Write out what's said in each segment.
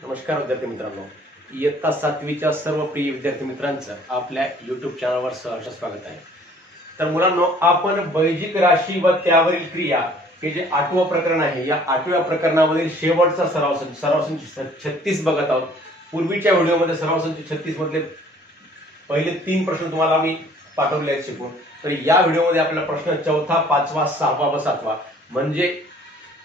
नमस्कार विद्यार्थी मित्रांनो, इयत्ता 7वीच्या सर्व प्रिय विद्यार्थी मित्रांचं आपल्या YouTube चॅनलवर सहर्ष स्वागत आहे। तर मुलांनो, आपण बैजिक राशी व त्यावरील क्रिया हे जे 8वं प्रकरण आहे, या 8व्या प्रकरणामधील शेवटचा सरावसंच 36 बघत आहोत। पूर्वीच्या व्हिडिओमध्ये सरावसंच 36 मधले पहिले 3 प्रश्न तुम्हाला मी पाठवले आहेत शिकून। तर या व्हिडिओमध्ये आपल्याला प्रश्न 4था, 5वा, 6वा व 7वा म्हणजे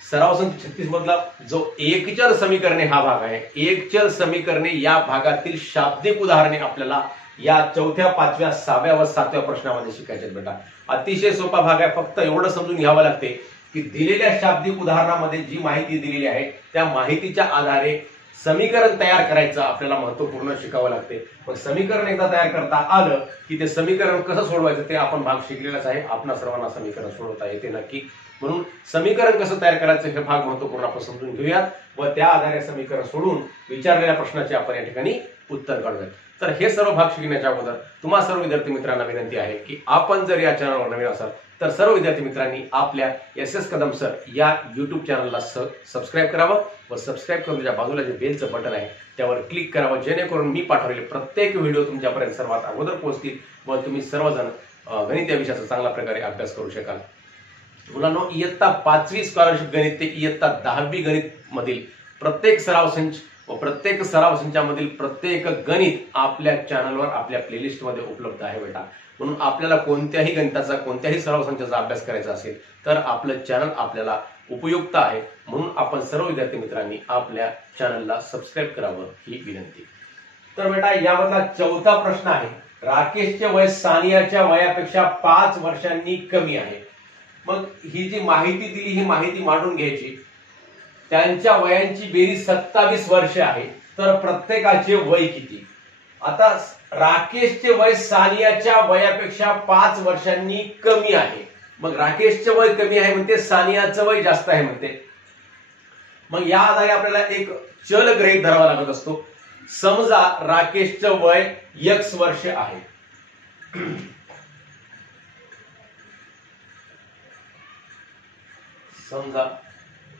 सरावसंच 36 मधला जो एकचल समीकरणे हा भाग आहे, एकचल समीकरणे या भागातील शाब्दिक उदाहरणे आपल्याला या 4थ्या, 5व्या, 6व्या व 7व्या प्रश्नामध्ये शिकायचे आहेत बेटा। अतिशय सोपा भाग आहे, फक्त एवढं समजून घ्यावं लागते की दिलेल्या शाब्दिक उदाहरणामध्ये जी माहिती दिलेली आहे त्या माहितीच्या आधारे समीकरण तयार करायचं आपल्याला महत्त्वपूर्ण शिकावं लागते। पण समीकरण एकदा तयार करता आलं की ते समीकरण कसं सोडवायचं ते आपण भाग शिकलेलाच आहे। आपल्या सर्वांना समीकरण सोडवता येते नक्की, म्हणून समीकरण कसं तयार करायचं हे भाग महत्त्वपूर्ण आपण समजून घेऊयात व त्या आधारे समीकरण सोडून विचारलेल्या प्रश्नाचे आपण या ठिकाणी उत्तर काढूयात। तर हे सर्व भाग शिकण्याच्या अगोदर तुम्हा सर्व विद्यार्थी मित्रांना विनंती आहे की आपण जर या चॅनलवर नवीन असाल तर सर्व विद्यार्थी मित्रांनी आपल्या SS कदम सर या YouTube चॅनलला सबस्क्राइब करावं व सबस्क्राइब करून त्याच्या बाजूला जे बेलचं बटन आहे त्यावर क्लिक करावं, जेणेकरून मी पाठवलेले प्रत्येक व्हिडिओ तुमच्यापर्यंत सर्वात अगोदर पोहोचतील व तुम्ही सर्वजण गणित या विषयाचा चांगल्या प्रकारे अभ्यास करू शकाल। मुलांनो, इयत्ता 5वी स्कॉलरशिप गणित ते इयत्ता 10वी गणित मधील प्रत्येक सरावसंच व प्रत्येक सरावसंचामधील प्रत्येक गणित आपल्या चॅनलवर आपल्या प्लेलिस्ट मध्ये उपलब्ध आहे बेटा। म्हणून आपल्याला कोणत्याही गणिताचा कोणत्याही सरावसंचाचा अभ्यास करायचा असेल तर आपलं चॅनल आपल्याला उपयुक्त आहे, म्हणून आपण सर्व विद्यार्थी मित्रांनी आपल्या चॅनलला सबस्क्राइब करावं ही विनंती। तर बेटा, यामधला 4था प्रश्न आहे, राकेशचे वय सानियाच्या वयापेक्षा 5 वर्षांनी कमी आहे। मग ही जी माहिती दिली ही माहिती मांडून घ्यायची। त्यांच्या वयांची बेरीज 27 वर्ष आहे, तर प्रत्येकाचे वय किती? आता राकेशचे वय सानियाच्या वयापेक्षा 5 वर्षांनी कमी आहे। मग राकेशचे वय कमी आहे म्हणते, सानियाचं वय जास्त आहे म्हणते। मग या आधारे आपल्याला एक चल गृहीत धरावा लागत असतो। समजा राकेशचं वय x वर्ष आहे, समजा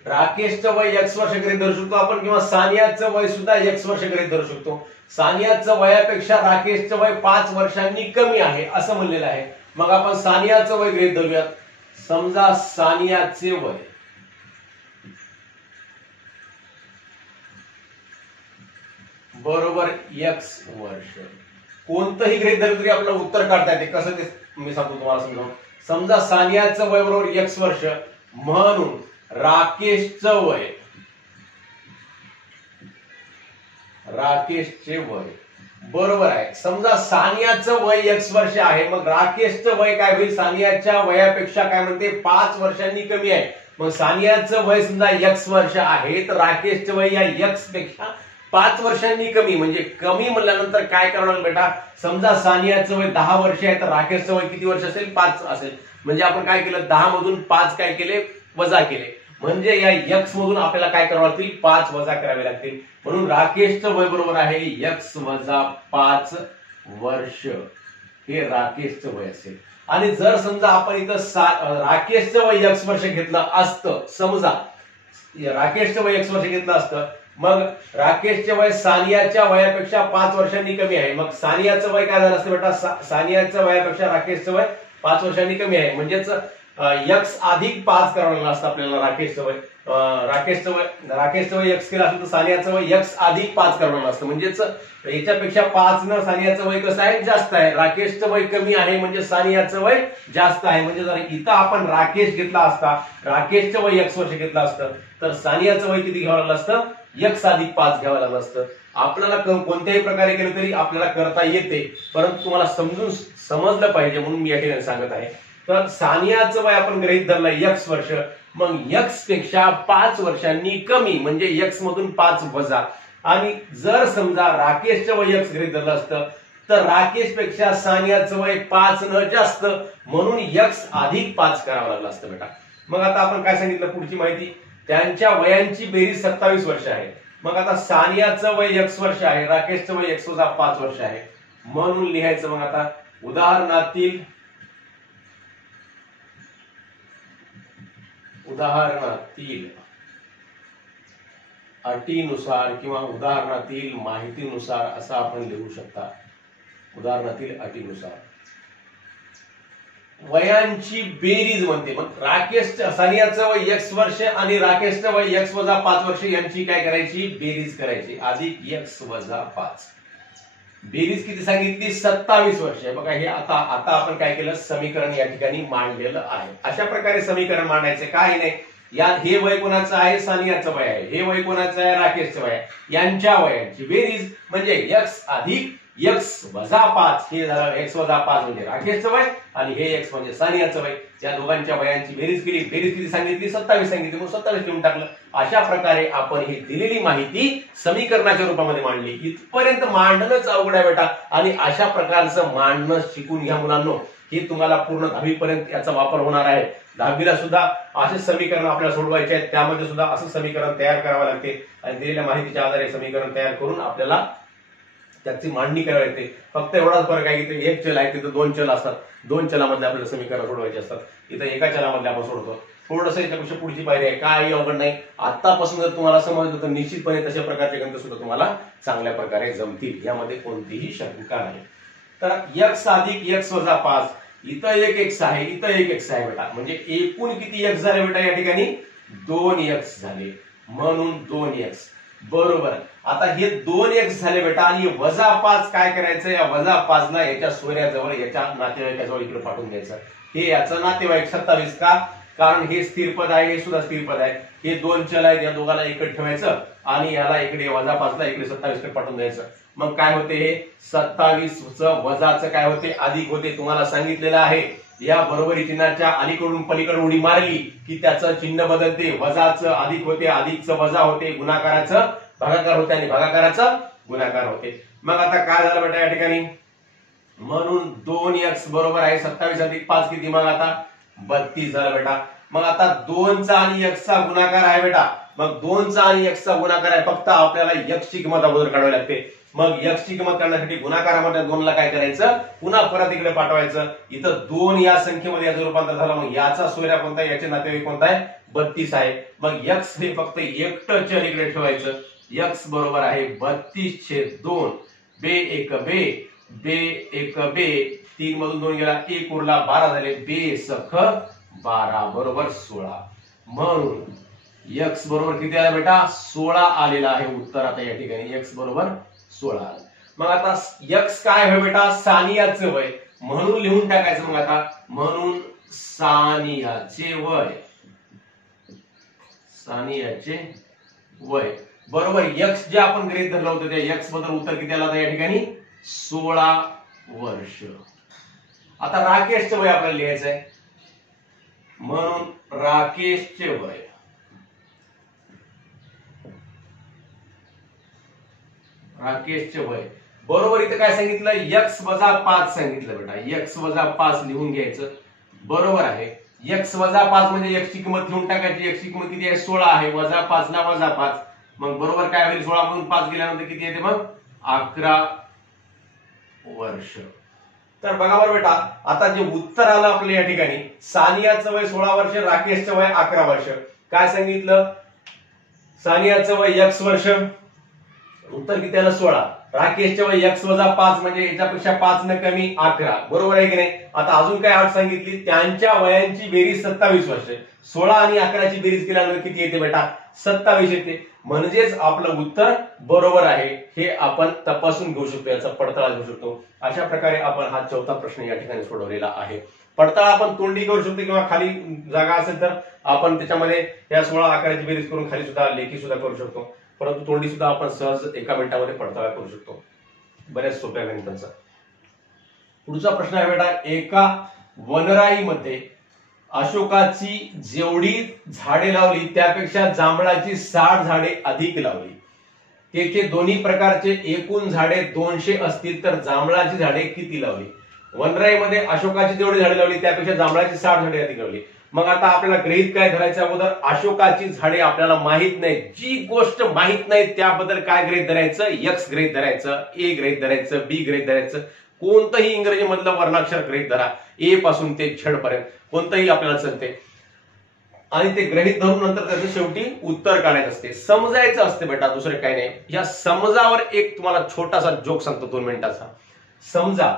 राकेशचं वय x वर्ष गृहीत धरू शकतो आपण, किंवा सानियाचं वय सुद्धा x वर्ष गृहीत धरू शकतो। सानियाचं वयापेक्षा राकेशचं वय 5 वर्षांनी कमी आहे असं म्हणलेलं आहे। मग आपण सानियाचं वय गृहीत धरूयात। समजा सानियाचे वय बरोबर x वर्ष, कोणतंही गृहीत धरलं तरी आपल्याला उत्तर काढता येते। कसं ते मी सांगतो तुम्हाला समजावून। समजा सानियाचं वय बरोबर x वर्ष, म्हणून राकेशचे वय बरोबर आहे। समजा सानियाचं वय x वर्ष आहे, मग राकेशचं वय काय होईल? सानियाच्या वयापेक्षा काय म्हणते 5 वर्षांनी कमी आहे। मग सानियाचं वय समजा x वर्ष आहे, तर राकेशचं वय या x पेक्षा 5 वर्षांनी कमी, म्हणजे कमी म्हणल्यानंतर काय करणार बेटा? समजा सानियाचं वय 10 वर्ष आहे, तर राकेशचं वय किती वर्ष असेल? 5 असेल। म्हणजे आपण काय केलं? 10 मधून 5 काय केले? वजा केले। म्हणजे या x मधून आपल्याला काय करावं लागतील? 5 वजा करावे लागतील। म्हणून राकेशचं वय बरोबर आहे x वजा 5 वर्ष, हे राकेशचं वय असेल। आणि जर समजा आपण इथं राकेशचं वय x वर्ष घेतलं असतं, समजा राकेशचं वय x वर्ष घेतलं असतं, मग राकेशचे वय सानियाच्या वयापेक्षा 5 वर्षांनी कमी आहे। मग सानियाचं वय काय झालं असतं बेटा? सानियाच्या वयापेक्षा राकेशचं वय 5 वर्षांनी कमी आहे, म्हणजेच x अधिक 5 करावं लागलं असतं आपल्याला राकेशचं वय। राकेशचं वय x केलं असतं तर सानियाचं वय x अधिक 5 करावं लागलं असतं, म्हणजेच याच्यापेक्षा 5 न सानियाचं वय कसं आहे? जास्त आहे। राकेशचं वय कमी आहे म्हणजे सानियाचं वय जास्त आहे। म्हणजे जर इथं आपण राकेश घेतला असता, राकेशचं वय x वर्ष घेतलं असतं, तर सानियाचं वय किती घ्यावं लागलं असतं? x अधिक 5 घ्यावं लागलं असतं। आपल्याला कोणत्याही प्रकारे केलं तरी आपल्याला करता येते, परंतु तुम्हाला समजलं पाहिजे म्हणून मी या ठिकाणी सांगत आहे। तर सानियाचं वय आपण गृहीत धरलं x वर्ष, मग x पेक्षा 5 वर्षांनी कमी म्हणजे x मधून 5 वजा। आणि जर समजा राकेशचं वय x गृहीत धरलं असतं, तर राकेश पेक्षा सानियाचं वय 5 न जास्त, म्हणून x अधिक 5 करावं लागलं असतं बेटा। मग आता आपण काय सांगितलं? पुढची माहिती, त्यांच्या वयांची बेरीज 27 वर्ष आहे। मग आता सानियाचं वय x वर्ष आहे, राकेशचं वय x वजा 5 वर्ष आहे, म्हणून लिहायचं मग आता उदाहरणातील अटीनुसार किंवा उदाहरणातील माहितीनुसार असं आपण लिहू शकता. उदाहरणातील अटीनुसार वयांची बेरीज म्हणते. मग राकेश सानियाचं वय x वर्ष आणि राकेशचं वय x वजा 5 वर्ष यांची काय करायची, बेरीज करायची. अधिक x वजा 5. बेरीज किती सांगितली, 27 वर्ष. बघा हे आता आपण काय केलं, समीकरण या ठिकाणी मांडलेलं आहे. अशा प्रकारे समीकरण मांडायचे. काही नाही, यात हे वय कोणाचं आहे, सानियाचं वय आहे. हे वय कोणाचं आहे, राकेशचं वय आहे. यांच्या वयांची बेरीज म्हणजे x अधिक x वजा 5. हे झालं x वजा 5 म्हणजे राकेशचं वय आणि हे x म्हणजे सानियाचं वय. या दोघांच्या वयांची बेरीज केली. बेरीज किती सांगितली, 27 सांगितली, मग 27 लिहून टाकलं. अशा प्रकारे आपण ही दिलेली माहिती समीकरणाच्या रूपामध्ये मांडली. इथपर्यंत मांडणंच अवघड आहे बेटा. आणि अशा प्रकारचं मांडणं शिकून घ्या मुलांनो. हे तुम्हाला पूर्ण 10वी पर्यंत याचा वापर होणार आहे. 10वीला सुद्धा असे समीकरण आपल्याला सोडवायचे आहेत. त्यामध्ये सुद्धा असं समीकरण तयार करावं लागते आणि दिलेल्या माहितीच्या आधारे समीकरण तयार करून आपल्याला त्याची मांडणी करावी लागते. फक्त एवढाच फरक आहे की एक चल आहे, तिथं 2 चल असतात. 2 चलामधले आपल्याला समीकरण सोडवायचे असतात. इथं एका चलामधले आपण सोडतो. थोडंसं याच्यापेक्षा पुढची पायरी आहे, काही अवघड नाही. आतापासून जर तुम्हाला समजलं तर निश्चितपणे तशा प्रकारचे गणित सुद्धा तुम्हाला चांगल्या प्रकारे जमतील. यामध्ये कोणतीही शंका नाही. तर x अधिक x वजा 5, इथं एक x आहे, इथं एक x आहे बेटा. म्हणजे एकूण किती x झाले बेटा या ठिकाणी, 2x झाले. म्हणून 2x बरोबर. आता हे 2x झाले बेटा आणि वजा 5 काय करायचं, या वजा 5 ला याच्या सोयऱ्याजवळ, याच्या नातेवाईकाजवळ इकडे पाठवून द्यायचं. हे याचं नातेवाईक 27 का, कारण हे स्थिर पद आहे, हे सुद्धा स्थिर पद आहे. हे 2 चल आहेत, या दोघाला इकडे ठेवायचं आणि याला इकडे वजा 5 ला इकडे 27 कडे पाठवून द्यायचं. मग काय होते, हे 27चं वजाचं काय होते, अधिक होते. तुम्हाला सांगितलेलं आहे या बरोबरी चिन्हाच्या अलीकडून पलीकडे उडी मारली की त्याचं चिन्ह बदलते. वजाचं अधिक होते, अधिकचं वजा होते, गुणाकाराचं भागाकार होते आणि भागाकाराचं गुणाकार होते. मग आता काय झालं बेटा या ठिकाणी, म्हणून 2x बरोबर आहे 27 अधिक 5 किती, मग आता 32 झालं बेटा. मग आता 2 चा आणि x चा गुणाकार आहे बेटा. मग 2 चा आणि x चा गुणाकार आहे. फक्त आपल्याला x ची किंमत अगोदर काढावी लागते. मग x ची किंमत काढण्यासाठी गुणाकारामध्ये 2 ला काय करायचं, पुन्हा परत इकडे पाठवायचं. इथं 2 या संख्येमध्ये याचं रूपांतर झालं. मग याचा सोयरा कोणता आहे, याचे नातेवाईक कोणता आहे, 32 आहे. मग x हे फक्त एकटं चल इकडे ठेवायचं. x बरोबर आहे 32/2. बे एक बे, बे एक बे, 3 मधून 2 गेला, 1 उरला, 12 झाले. बे सख 12 बरोबर 16. म्हणून x बरोबर किती आला बेटा, 16 आलेला आहे उत्तर. आता या ठिकाणी x बरोबर 16. मग आता x काय आहे बेटा, सानियाचं वय. म्हणून लिहून टाकायचं. मग आता म्हणून सानियाचे वय, सानियाचे वय बरोबर x जे आपण गृहीत धरलं होतं त्या x बद्दल उत्तर किती आलं या ठिकाणी, 16 वर्ष. आता राकेशचे वय आपल्याला लिहायचं आहे. म्हणून राकेशचे वय, राकेशचे वय बरोबर इथं काय सांगितलं, x वजा 5 सांगितलं बेटा. x वजा 5 लिहून घ्यायचं. बरोबर आहे. x वजा 5 म्हणजे x ची किंमत लिहून टाकायची. x ची किंमत किती आहे, 16 आहे. वजा 5 ला वजा 5, मग बरोबर काय होईल, 16 मधून 5 गेल्यानंतर किती येते, मग 11 वर्ष. तर बघा बरं बेटा, आता जे उत्तर आलं आपल्या या ठिकाणी, सानियाचं वय 16 वर्ष, राकेशचं वय 11 वर्ष. काय सांगितलं, सानियाचं वय x वर्ष, उत्तर किती आलं 16. राकेशच्या वय x वजा 5 म्हणजे याच्यापेक्षा 5 न कमी 11. बरोबर आहे की नाही. आता अजून काय अट सांगितली, त्यांच्या वयांची बेरीज 27 वर्ष. 16 आणि 11 ची बेरीज केल्यानंतर किती येते बेटा, 27 येते. म्हणजेच आपलं उत्तर बरोबर आहे. हे आपण तपासून घेऊ शकतो, याचा पडताळा घेऊ शकतो. अशा प्रकारे आपण हा 4था प्रश्न या ठिकाणी सोडवलेला आहे. पडताळा आपण तोंडी करू शकतो किंवा खाली जागा असेल तर आपण त्याच्यामध्ये या 16-11 ची बेरीज करून खाली सुद्धा लेखी सुद्धा करू शकतो. परंतु तोंडी सुद्धा आपण सहज एका मिनिटामध्ये पडताळा करू शकतो. बऱ्याच सोप्या गणितांचा. पुढचा प्रश्न आहे बेटा, एका वनराईमध्ये अशोकाची जेवढी झाडे लावली त्यापेक्षा जांभळाची 60 झाडे अधिक लावली. तेथे दोन्ही प्रकारचे एकूण झाडे 200 असतील तर जांभळाची झाडे किती लावली. वनराईमध्ये अशोकाची जेवढी झाडे लावली त्यापेक्षा जांभळाची 60 झाडे अधिक लावली. मग आता आपल्याला गृहीत काय धरायचं, अगोदर अशोकाची झाडे आपल्याला माहित नाही. जी गोष्ट माहित नाही त्याबद्दल काय गृहीत धरायचं, x गृहीत धरायचं, a गृहीत धरायचं, b गृहीत धरायचं. कोणतंही इंग्रजी मधलं वर्णाक्षर गृहीत धरा, ए पासून ते झ पर्यंत कोणतंही आपल्याला चालते. आणि ते गृहीत धरून नंतर त्याचं शेवटी उत्तर काढायचं असते, समजायचं असते बेटा, दुसरं काही नाही. या समजावर एक तुम्हाला छोटासा जोक सांगतो 2 मिनिटाचा. समजा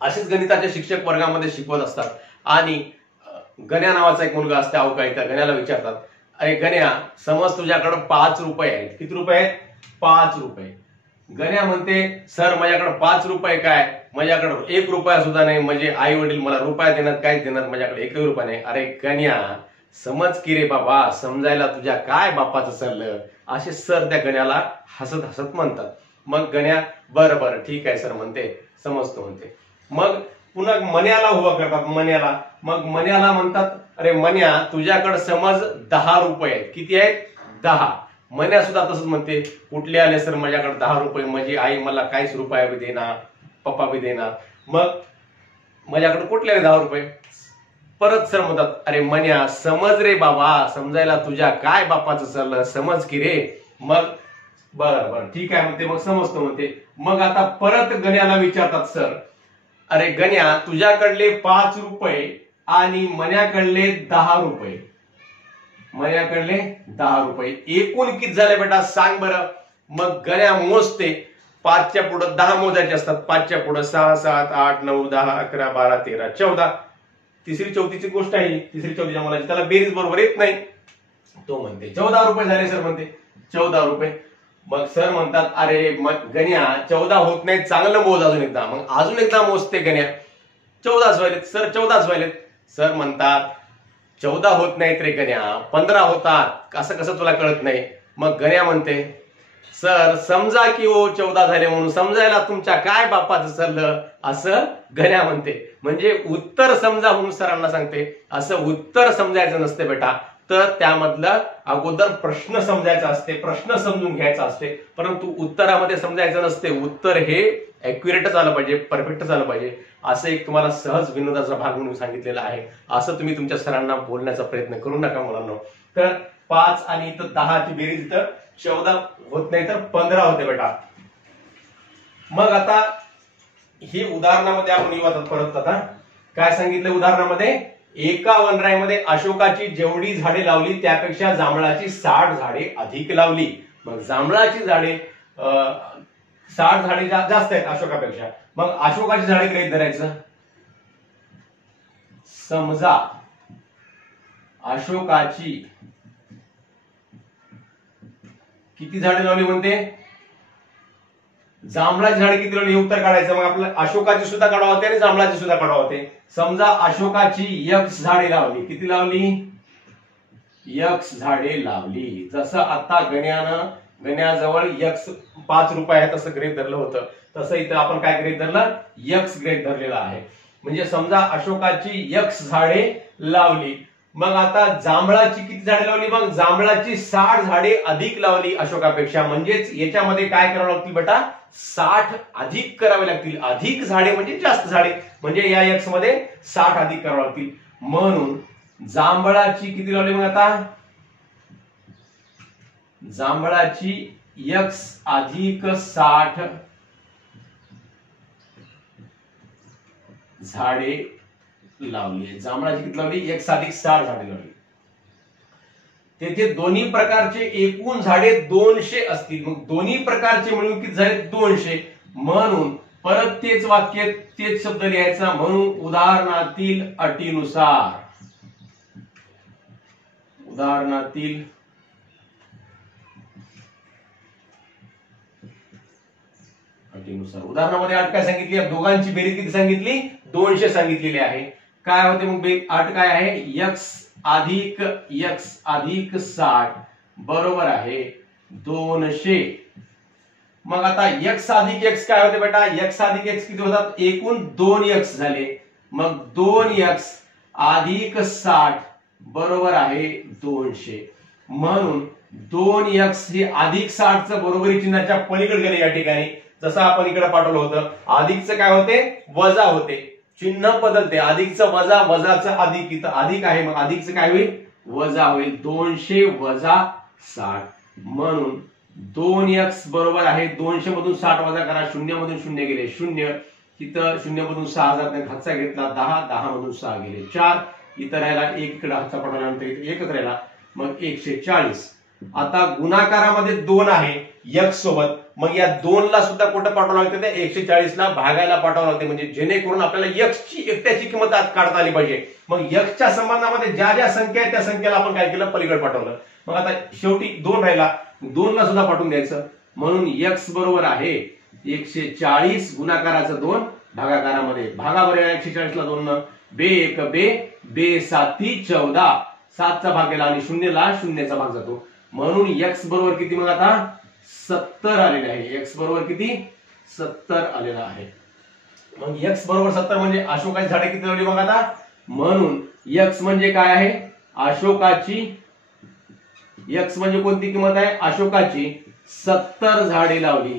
असेच गणिताचे शिक्षक वर्गामध्ये शिकवत असतात आणि गण्या नावाचा एक मुलगा असते अवकाळी. त्या गण्याला विचारतात, अरे गण्या, समज तुझ्याकडे 5 रुपये आहेत. किती रुपये आहेत? 5 रुपये. गण्या म्हणते, सर माझ्याकडे 5 रुपये काय, माझ्याकडे 1 रुपया सुद्धा नाही, म्हणजे आई वडील मला रुपया देणार, काय देणार, माझ्याकडे 1 रुपया नाही. अरे गण्या, समज की रे बाबा, समजायला तुझ्या काय बापाचं चाललं, असे सर त्या गण्याला हसत हसत म्हणतात. मग गण्या बरं बरं ठीक आहे सर म्हणते, समजतो म्हणते. मग पुन्हा मन्याला उभा करतात, मन्याला. मग मन्याला म्हणतात, अरे मन्या, तुझ्याकडे समज 10 रुपये आहेत. किती आहेत? 10. मन्या सुद्धा तसंच म्हणते, कुठले आले सर, माझ्याकडे 10 रुपये, म्हणजे आई मला काहीच रुपया बी देणार, पप्पा बी देणार. मग माझ्याकडे कुठले 10 रुपये? परत सर म्हणतात, अरे मन्या, समज रे बाबा, समजायला तुझ्या काय बापाचं चाललं, समज की रे. मग बरं बरं ठीक आहे म्हणते, मग समजतो म्हणते. मग आता परत गण्याला विचारतात सर, अरे गण्या, तुझ्याकडले 5 रुपये आणि मन्याकडले 10 रुपये, मन्याकडले 10 रुपये, एकूण किती झाले बेटा सांग बरं. मग गण्या मोजते, 5च्या पुढे 10 मोजायचे असतात, 5च्या पुढे 6, 7, 8, 9, 10, 11, 12, 13, 14. तिसरी चौथीची गोष्ट आहे, तिसरी चौथीच्या मुलाची, त्याला बेरीज बरोबर येत नाही. तो म्हणते 14 रुपये झाले सर, म्हणते 14 रुपये. मग सर म्हणतात, अरे मग गण्या, 14 होत नाही, चांगलं मोज अजून एकदा. मग अजून एकदा मोजते गण्या, 14च व्हायलेत सर, 14च व्हायलेत. सर म्हणतात, 14 होत नाहीत रे गण्या, 15 होतात, असं कसं तुला कळत नाही. मग गण्या म्हणते, सर समजा की हो 14 झाले म्हणून, समजायला तुमच्या काय बापाचं चाललं, असं गण्या म्हणते. म्हणजे उत्तर समजा म्हणून सरांना सांगते. असं उत्तर समजायचं नसते बेटा, तर त्यामधलं अगोदर प्रश्न समजायचा असते, प्रश्न समजून घ्यायचा असते, परंतु उत्तरामध्ये समजायचं नसते. उत्तर हे अॅक्युरेटच आलं पाहिजे, परफेक्टच आलं पाहिजे. असं एक तुम्हाला सहज विनोदाचा भाग म्हणून सांगितलेला आहे. असं तुम्ही तुमच्या सरांना बोलण्याचा प्रयत्न करू नका मुलांना. तर 5 आणि इथं 10ची बेरीज इथं 14 होत नाही तर 15 होते बेटा. मग आता ही उदाहरणामध्ये आपण येऊ आता परत. आता काय सांगितलं उदाहरणामध्ये, एका वनराईमध्ये अशोकाची जेवढी झाडे लावली त्यापेक्षा जांभळाची 60 झाडे अधिक लावली. मग जांभळाची झाडे 60 झाडे जास्त आहेत अशोकापेक्षा. मग अशोकाची झाडे गृहीत धरायचं. समजा अशोकाची किती झाडे लावली म्हणते, जांभळाची झाडे किती लावली, हे उत्तर काढायचं. मग आपल्याला अशोकाची सुद्धा काढावं होते आणि जांभळाची सुद्धा काढावं होते. समजा अशोकाची X झाडे लावली. किती लावली? X झाडे लावली. जसं आता गण्याजवळ X 5 रुपये आहे तसं गृहीत धरलं होतं, तसं इथं आपण काय गृहीत धरलं, X गृहीत धरलेला आहे. म्हणजे समजा अशोकाची X झाडे लावली. मग आता जांभळाची किती झाडे लावली, मग जांभळाची 60 झाडे अधिक लावली अशोकापेक्षा. म्हणजेच याच्यामध्ये काय करावं लागतील बेटा, 60 अधिक करावे लागतील. अधिक झाडे म्हणजे जास्त झाडे, म्हणजे या X मध्ये 60 अधिक करावे लागतील. म्हणून जांभळाची किती लावली, मग आता जांभळाची X अधिक 60 झाडे लावली. जांभळाची किती लावली, X अधिक 60 झाडे लावली. तेथे दोन्ही प्रकारचे एकूण झाडे 200 असतील. मग दोन्ही प्रकारचे मिळून किती झाले, 200. म्हणून परत तेच वाक्य तेच शब्द लिहायचा. म्हणून उदाहरणातील अटीनुसार, उदाहरणातील अटीनुसार, उदाहरणामध्ये अट काय सांगितली, दोघांची बेरीज किती सांगितली, 200 सांगितलेली आहे. काय होते मग अट काय आहे, X अधिक 60 बरोबर आहे 200. मग आता X अधिक X काय होते बेटा, X अधिक X किती होतात, एकूण 2X झाले. मग 2X अधिक 60 बरोबर आहे 200. म्हणून 2X हे अधिक 60चं बरोबरी चिन्हाच्या पलीकडे गेले. या ठिकाणी जसं आपण इकडे पाठवलं होतं, अधिकचं काय होते, वजा होते, चिन्ह बदलते. अधिकचं वजा, वजाचं अधिक, इथं अधिक आहे, मग अधिकचं काय होईल, वजा होईल. 200 वजा 60. म्हणून 2X बरोबर आहे 200 मधून 60 वजा करा, 0 मधून 0 गेले 0, तिथं 0 मधून 6 जात नाही, हातचा घेतला 10, 10 मधून 6 गेले 4. इथं राहिला एक, इकडे हातचा पाठवल्यानंतर इथे एकच राहिला, मग 140. आता गुणाकारामध्ये 2 आहे x सोबत, मग या 2 ला सुद्धा कुठं पाठवावं लागते, 140 ला भागायला पाठवावं लागते, म्हणजे जेणेकरून आपल्याला x ची एकट्याची किंमत आज काढता आली पाहिजे. मग x च्या संबंधामध्ये ज्या ज्या संख्या आहेत त्या संख्येला आपण काय केलं, पलीकडे पाठवलं. मग आता शेवटी 2 राहिला, 2 ला सुद्धा पाठवून द्यायचं. म्हणून x बरोबर आहे 140 गुणाकाराचं 2 भागाकारामध्ये, भागाबरोबर 140 ला 2 न, बे 1 बे, बे 7 14, 7 चा भाग गेला आणि 0 ला 0 चा भाग जातो. म्हणून x बरोबर किती मग आता 70 आलेले आहे. x बरोबर किती 70 आलेला आहे. मग x बरोबर 70 म्हणजे अशोकाची झाडे किती लावली मग आता, म्हणून x म्हणजे काय आहे, अशोकाची, x म्हणजे कोणती किंमत आहे, अशोकाची 70 झाडे लावली.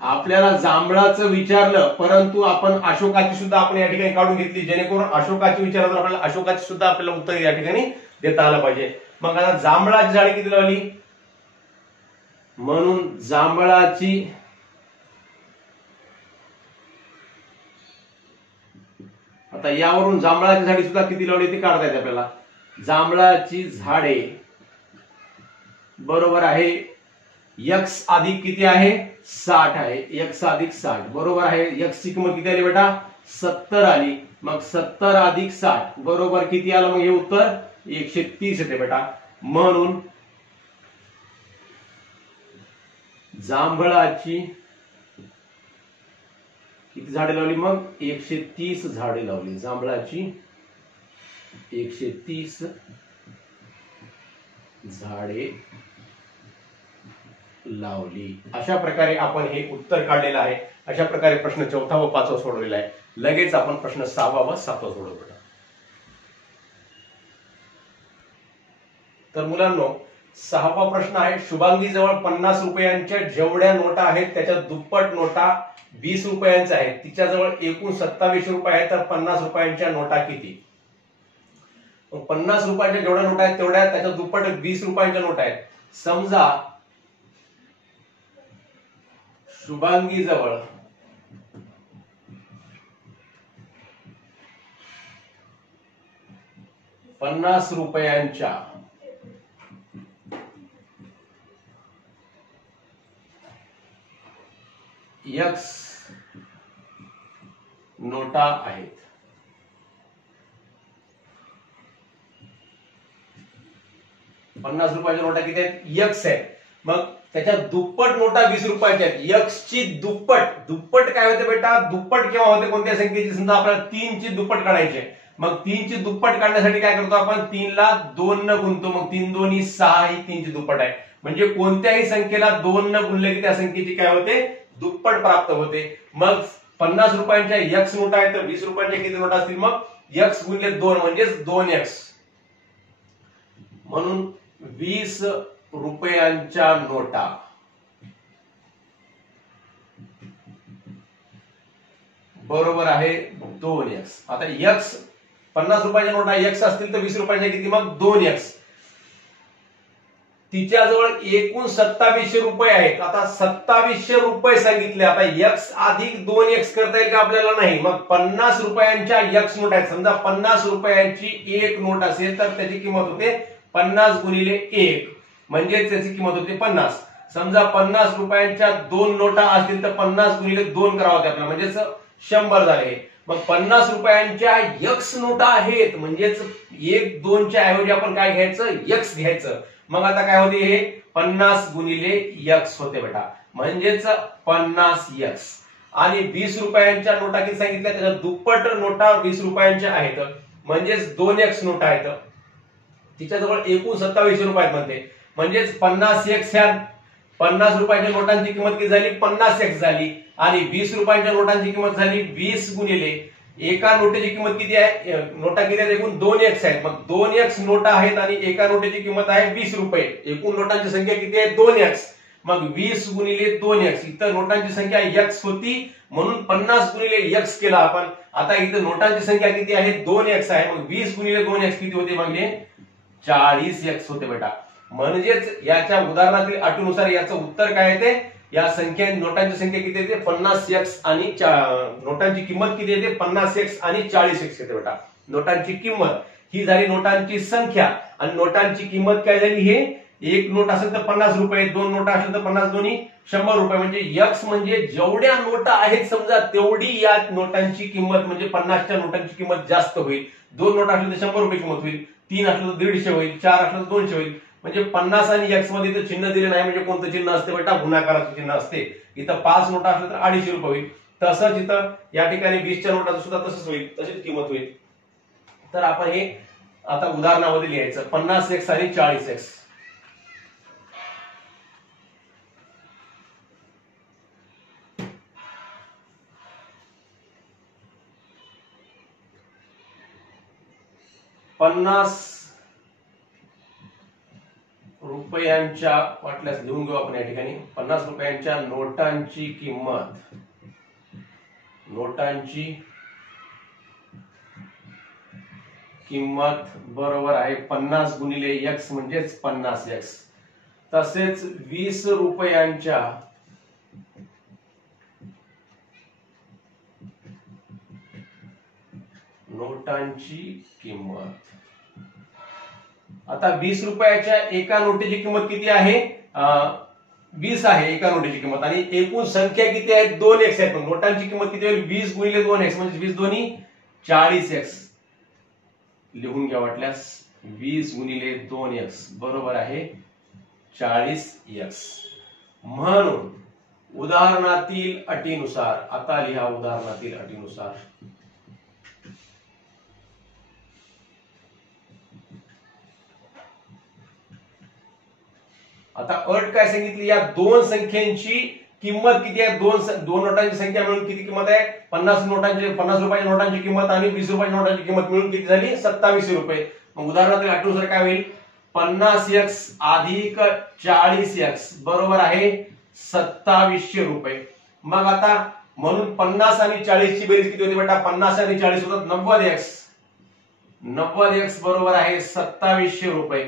आपल्याला जांभळाचं विचारलं, परंतु आपण अशोकाची सुद्धा आपण या ठिकाणी काढून घेतली, जेणेकरून अशोकाची विचारलं आपल्याला अशोकाची सुद्धा आपल्याला उत्तर या ठिकाणी देता आलं पाहिजे. मग आता जांभळाची झाडे किती लावली, म्हणून जांभळाची आता यावरून जांभळाची झाडे सुद्धा किती लावली ते काढता येते आपल्याला. जांभळाची झाडे बरोबर आहे x अधिक किती आहे 60 आहे, x अधिक 60 बरोबर आहे. x ची किंमत किती आली बेटा 70 आली. मग 70 अधिक 60 बरोबर किती आलं, मग हे उत्तर 130 येते बेटा. म्हणून जांभळाची किती झाडे लावली, मग 130 झाडे लावली. जांभळाची 130 झाडे लावली. अशा प्रकारे आपण हे उत्तर काढलेलं आहे. अशा प्रकारे प्रश्न 4था व 5वा सोडवलेला आहे. लगेच आपण प्रश्न 6वा व 7वा सोडवू. तर मुलांनो 6वा प्रश्न आहे, शुभांगी जवळ 50 रुपयांच्या जेवढ्या नोटा आहेत त्याच्या दुप्पट नोटा 20 रुपयांच्या आहेत. तिच्याजवळ एकूण 27 रुपये आहेत, तर 50 रुपयांच्या नोटा किती. 50 रुपयांच्या जेवढ्या नोटा आहेत तेवढ्या त्याच्या दुप्पट 20 रुपयांच्या नोटा आहेत. समजा शुभांगी जवळ 50 रुपयांच्या x नोटा आहेत. ₹50 नोटा किती आहेत, x आहेत. मग त्याच्या दुप्पट नोटा 20 रुपयाच्या आहेत. x ची दुप्पट काय होते बेटा, दुप्पट केव्हा होते कोणत्या संख्येची, समजा आपल्याला 3 ची दुप्पट काढायची आहे. मग 3 ची दुप्पट काढण्यासाठी काय करतो आपण, 3 ला 2 न गुणतो. मग 3 2 6 ही 3 ची दुप्पट आहे. म्हणजे कोणत्याही संख्येला 2 न गुणले की त्या संख्येची काय होते, दुप्पट प्राप्त होते. मग 50 रुपयांच्या x नोटा आहेत, तर 20 रुपयांच्या किती नोटा असतील, मग x गुणिले 2 म्हणजेच 2x. म्हणून 20 रुपयांच्या नोटा बरोबर आहे 2x. आता x 50 रुपयाच्या नोटा x असतील तर 20 रुपयाच्या किती, मग 2x. तिच्याजवळ एकूण 2700 रुपये आहेत. आता 2700 रुपये सांगितले. आता x अधिक 2x करता येईल का आपल्याला, नाही. मग 50 रुपयांच्या x नोट आहेत. समजा 50 रुपयांची एक नोट असेल तर त्याची किंमत होते 50 गुणिले 1 म्हणजे त्याची किंमत होते 50. समजा 50 रुपयांच्या 2 नोटा असतील तर 50 गुणिले 2 करावं होते आपल्याला, म्हणजेच 100 झाले. मग 50 रुपयांच्या x नोटा आहेत, म्हणजेच 1 2 च्या ऐवजी आपण काय घ्यायचं, x घ्यायचं. मग आता काय होते, हे 50 गुणिले x होते बेटा, म्हणजेच 50x. आणि 20 रुपयांच्या नोटा किती सांगितल्या, त्याच्या दुप्पट नोटा 20 रुपयांच्या आहेत, म्हणजेच 2x नोटा आहेत. तिच्याजवळ एकूण 2700 रुपये म्हणते, म्हणजेच 50x ह्या 50 रुपयाच्या नोटांची किंमत किती झाली, 50x झाली. आणि 20 रुपयांच्या नोटांची किंमत झाली 20 गुणिले एका नोटेची किंमत किती आहे, नोटा किती आहेत, एकूण 2x आहेत. मग 2x नोटा आहेत आणि एका नोटेची किंमत आहे 20 रुपये. एकूण नोटांची संख्या किती आहे, 2x. मग 20 गुणिले 2x, इथं नोटांची संख्या x होती म्हणून 50 गुणिले x केला आपण. आता इथं नोटांची संख्या किती आहे, 2x आहे. मग 20 गुणिले 2x किती होते, म्हणजे 40x होते बेटा. म्हणजेच याच्या उदाहरणातील अटीनुसार याचं उत्तर काय येते, या संख्या नोटांची संख्या किती येते 50x आणि नोटांची किंमत किती येते 50x आणि 40x येते बेटा. नोटांची किंमत ही झाली नोटांची संख्या आणि नोटांची किंमत काय झाली हे एक नोट असेल तर 50 रुपये, दोन नोटा असेल तर 50 दोन्ही 100 रुपये. म्हणजे x म्हणजे जेवढ्या नोटा आहेत समजा तेवढी या नोटांची किंमत म्हणजे 50च्या नोटांची किंमत जास्त होईल. दोन नोटा असतील तर 100 रुपये किंमत होईल, तीन असलं तर 150 होईल, चार असलं तर 200 होईल. म्हणजे 50 आणि x मध्ये इथं चिन्ह दिले नाही म्हणजे कोणतं चिन्ह असते बेटा गुणाकाराचं चिन्ह असते. इथं 5 नोटा असलं तर 250 रुपये होईल. तसंच इथं या ठिकाणी 20च्या नोटाचं सुद्धा तसंच होईल, तशीच किंमत होईल. तर आपण हे आता उदाहरणामध्ये लिहायचं 50x आणि 40x. रुपयांच्या वाटल्यास लिहून घेऊ आपण या ठिकाणी 50 रुपयांच्या नोटांची किंमत बरोबर आहे 50 गुणिले x म्हणजेच 50x. तसेच 20 रुपयांच्या नोटांची किंमत. आता 20 रुपयाच्या एका नोटेची किंमत किती आहे 20 आहे एका नोटेची किंमत आणि एकूण संख्या किती आहे 2x आहे. नोटांची किंमत किती होईल 20 गुणिले 2x म्हणजे 20 दोन्ही 40x. लिहून घ्या वाटल्यास 20 गुणिले 2x बरोबर आहे 40x. म्हणून उदाहरणातील अटीनुसार आता लिहा उदाहरणातील अटीनुसार आता अट काय सांगितली या दोन संख्यांची किंमत किती आहे दोन नोटांची संख्या मिळून किती किंमत आहे 50 रुपयाच्या नोटांची किंमत आणि 20 रुपयाच्या नोटांची किंमत मिळून किती झाली 2700 रुपये. मग उदाहरणार्थ अटीनुसार काय होईल 50x अधिक 40x बरोबर आहे 2700 रुपये. मग आता म्हणून 50 आणि 40 ची बेरीज किती होती बेटा 50 आणि 40 होतात 90x बरोबर आहे 2700 रुपये.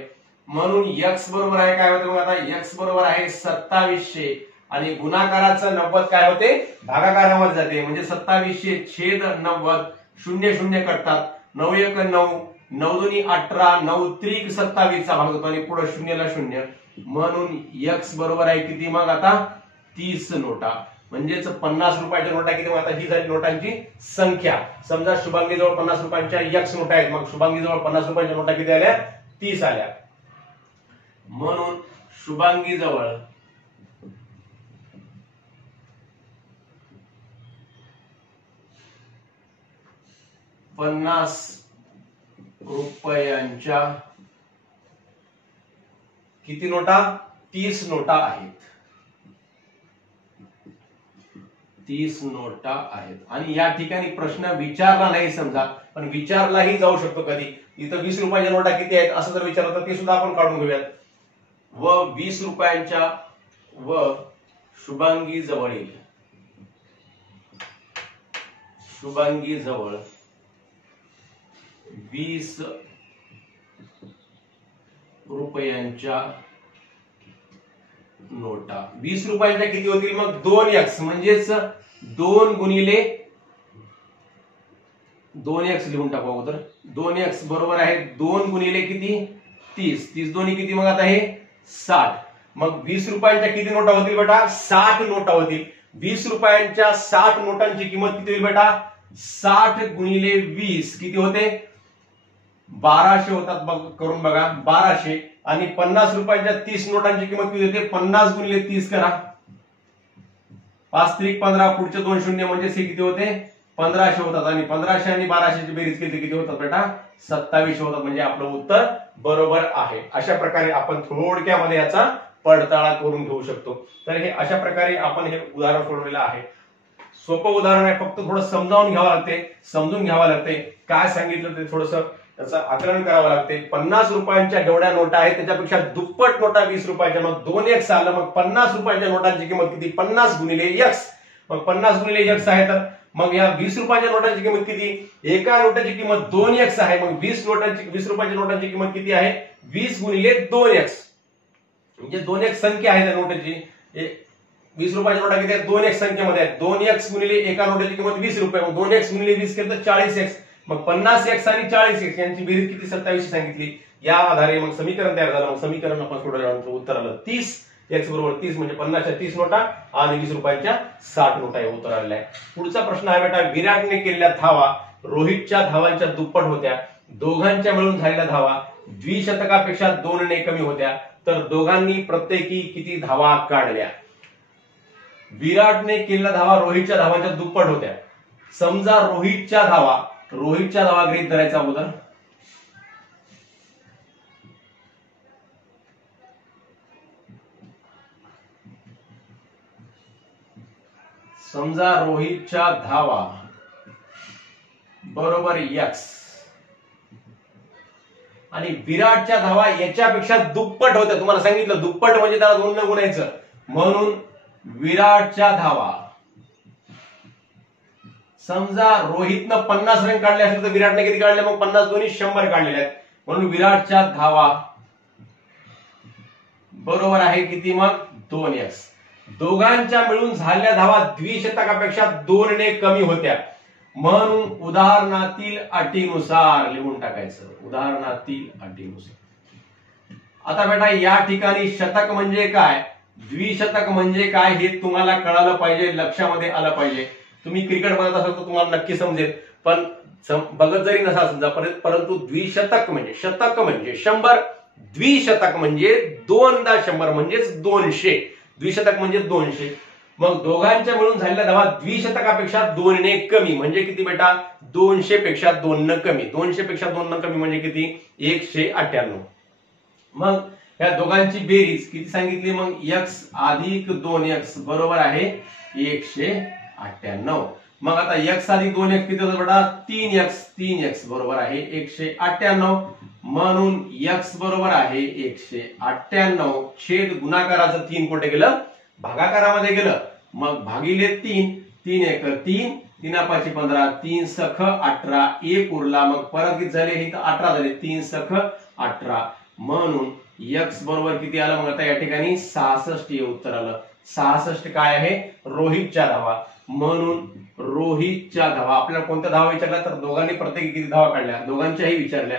म्हणून x बरोबर आहे काय होते मग आता x बरोबर आहे 2700 आणि गुणाकाराचं 90 काय होते भागाकारामध्ये जाते म्हणजे 2700 छेद 90 शून्य शून्य कटतात 9 1 9 9 2 18 9 3 27 चा भाग होतो आणि पुढे शून्यला शून्य. म्हणून x बरोबर आहे किती मग आता 30 नोटा. म्हणजेच 50 रुपयाच्या नोटा किती मग आता ही झाली नोटांची संख्या. समजा शुभांगी जवळ 50 रुपयांच्या x नोटा आहेत मग शुभांगी जवळ 50 रुपयांच्या नोटा किती आल्या 30 आल्या. म्हणून शुभांगी जवळ 50 रुपयांच्या किती नोटा 30 नोटा आहेत 30 नोटा आहेत. आणि या ठिकाणी प्रश्न विचारला नाही समजा पण विचारलाही जाऊ शकतो कधी. इथं 20 रुपयाच्या नोटा किती आहेत असं जर विचारलं तर ते सुद्धा आपण काढून घेऊयात. व 20 रुपयांच्या व शुभांगी जवळ 20 रुपयांच्या नोटा 20 रुपयांच्या किती होतील मग 2x म्हणजेच 2 गुणिले 2x लिहून टाकू अगोदर 2x बरोबर आहे 2 गुणिले किती 30 30 दोन्ही किती मग आता हे 60. मग 20 रुपयांच्या किती नोटा होतील बेटा 60 नोटा होतील. 20 रुपयांच्या 60 नोटांची किंमत किती होईल बेटा 60 गुणिले 20 किती होते 1200 होतात करून बघा 1200. आणि 50 रुपयांच्या 30 नोटांची किंमत किती होते 50 गुणिले 30 करा 5 3 15 पुढचे 2 शून्य म्हणजे हे किती होते 1500 होतात. आणि 1500 आणि 1200 ची बेरीज केली किती होतात बेटा 2700 होतात. म्हणजे आपलं उत्तर बरोबर आहे. अशा प्रकारे आपण थोडक्यामध्ये याचा पडताळा करून घेऊ शकतो. तर हे अशा प्रकारे आपण हे उदाहरण सोडवलेलं आहे. सोपं उदाहरण आहे फक्त थोडं समजावून घ्यावं लागते समजून घ्यावं लागते काय सांगितलं ते थोडंसं त्याचं आकलन करावं लागते. 50 रुपयांच्या जेवढ्या नोटा आहेत त्याच्यापेक्षा दुप्पट नोटा 20 रुपयाच्या मग 2x आलं. मग 50 रुपयांच्या नोटांची किंमत किती 50 गुणिले x मग 50 गुणिले x आहे तर मग या 20 रुपयाच्या नोटांची किंमत किती एका नोटाची किंमत 2x आहे. मग 20 रुपयाच्या नोटांची किंमत किती आहे 20 गुणिले 2x म्हणजे 2x संख्या आहे त्या नोटाची 20 रुपयाच्या नोटा किती आहेत 2x संख्येमध्ये आहेत 2x गुणिले एका नोटाची किंमत 20 रुपये मग 2x गुणिले 20 केलं तर 40x मग 50x आणि 40x यांची बेरीज किती 27 सांगितली या आधारे मग समीकरण तयार झालं मग समीकरण आपण सोडवल्यानंतर उत्तर आलं 30x बरोबर 30 म्हणजे 50च्या 30 नोटा आणि 20 रुपयांच्या 60 नोटा हे उत्तर आलेलं आहे पुढचा प्रश्न आहे बेटा विराटने केलेल्या धावा रोहितच्या धावांच्या दुप्पट होत्या दोघांच्या मिळून झालेल्या धावा द्विशतकापेक्षा 2 ने कमी होत्या तर दोघांनी प्रत्येकी किती धावा काढल्या विराटने केलेल्या धावा रोहितच्या धावांच्या दुप्पट होत्या समजा रोहितच्या धावा गृहीत धरायचा अगोदर समजा रोहितच्या धावा बरोबर x आणि विराटच्या धावा याच्यापेक्षा दुप्पट होत्या तुम्हाला सांगितलं दुप्पट म्हणजे त्याला 2 न गुणायचं म्हणून विराटच्या धावा समजा रोहितनं 50 रन काढले असेल तर विराटने किती काढले मग 50 दोन्ही 100 काढलेले आहेत म्हणून विराटच्या धावा बरोबर आहे किती मग 2x दोघांच्या मिळून झालेल्या धावा द्विशतकापेक्षा 2 ने कमी होत्या म्हणून उदाहरणातील अटीनुसार लिहून टाकायचं उदाहरणातील अटीनुसार आता बेटा या ठिकाणी शतक म्हणजे काय द्विशतक म्हणजे काय हे तुम्हाला कळालं पाहिजे लक्षामध्ये आलं पाहिजे तुम्ही क्रिकेट बघत असाल तर तुम्हाला नक्की समजेल पण बघत जरी नसा समजा परंतु द्विशतक म्हणजे शतक म्हणजे 100 द्विशतक म्हणजे 2दा 100 म्हणजेच 200 द्विशतक म्हणजे 200 मग दोघांच्या मिळून झालेल्या धावा द्विशतकापेक्षा 2 ने कमी म्हणजे किती बेटा 200 पेक्षा 2 न कमी 200 पेक्षा 2 न कमी म्हणजे किती 198 मग या दोघांची बेरीज किती सांगितली मग x अधिक 2x बरोबर आहे 198 मग आता x अधिक 2x किती होतं बेटा 3x बरोबर आहे 198 म्हणून x बरोबर आहे 198 छेद गुणाकाराचं 3 कुठे गेलं भागाकारामध्ये गेलं मग भागिले 3 3 1 3 3 5 15 3 सख 18 1 उरला मग परत किती झाले हे 18 झाले 3 सख 18 म्हणून x बरोबर किती आलं मग आता या ठिकाणी 66 हे उत्तर आलं 66 काय आहे रोहितच्या धावा म्हणून रोहितच्या धावा आपल्याला कोणत्या धावा विचारल्या तर दोघांनी प्रत्येकी किती धावा काढल्या दोघांच्याही विचारल्या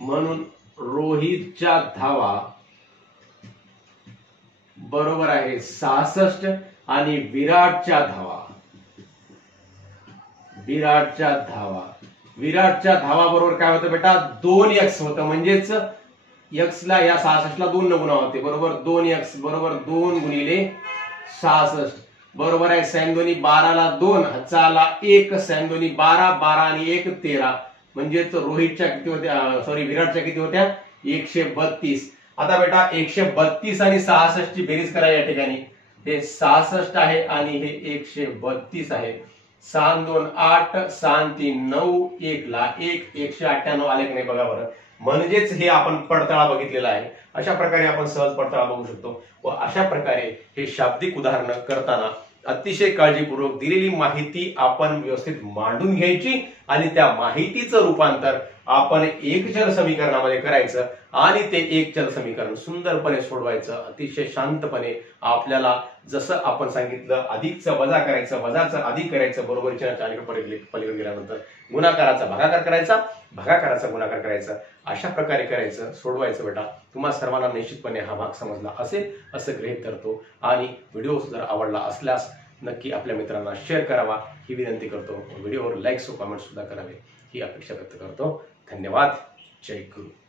म्हणून रोहितच्या धावा बरोबर आहे 66 आणि विराटच्या धावा बरोबर काय होतं बेटा 2x होतं म्हणजेच x ला या 66 ला 2 न गुणा होते बरोबर 2x बरोबर 2 गुणिले 66 बरोबर आहे सैन दोन्ही 12 ला 2 हातचा 1 सैन दोन्ही 12 12 आणि 1 13 म्हणजेच रोहितच्या किती होत्या सॉरी विराटच्या किती होत्या 132 आता बेटा 132 आणि 66 ची बेरीज करा या ठिकाणी हे 66 आहे आणि हे 132 आहे 6 2 8 6 3 9 1 ला 1 198 आले की नाही बघा बरं म्हणजेच हे आपण पडताळा बघितलेला आहे अशा प्रकारे आपण सहज पडताळा बघू शकतो व अशा प्रकारे हे शाब्दिक उदाहरण करताना अतिशय काळजीपूर्वक दिलेली माहिती आपण व्यवस्थित मांडून घ्यायची आणि त्या माहितीचं रूपांतर आपण एकचल समीकरणामध्ये करायचं आणि ते एकचल समीकरण सुंदरपणे सोडवायचं अतिशय शांतपणे आपल्याला जसं आपण सांगितलं अधिकचं वजा करायचं वजाचं अधिक करायचं बरोबरीच्या पलीकडे गेल्यानंतर गुणाकाराचा भागाकार करायचा भागाकाराचा गुणाकार करायचा अशा प्रकारे करायचं सोडवायचं बेटा तुम्हा सर्वांना निश्चितपणे हा भाग समजला असेल असं गृहीत धरतो आणि व्हिडिओ जर आवडला असल्यास नक्की आपल्या मित्रांना शेअर करावा ही विनंती करतो व्हिडिओवर लाईक्स व कमेंट सुद्धा करावे ही अपेक्षा व्यक्त करतो धन्यवाद जय गुरु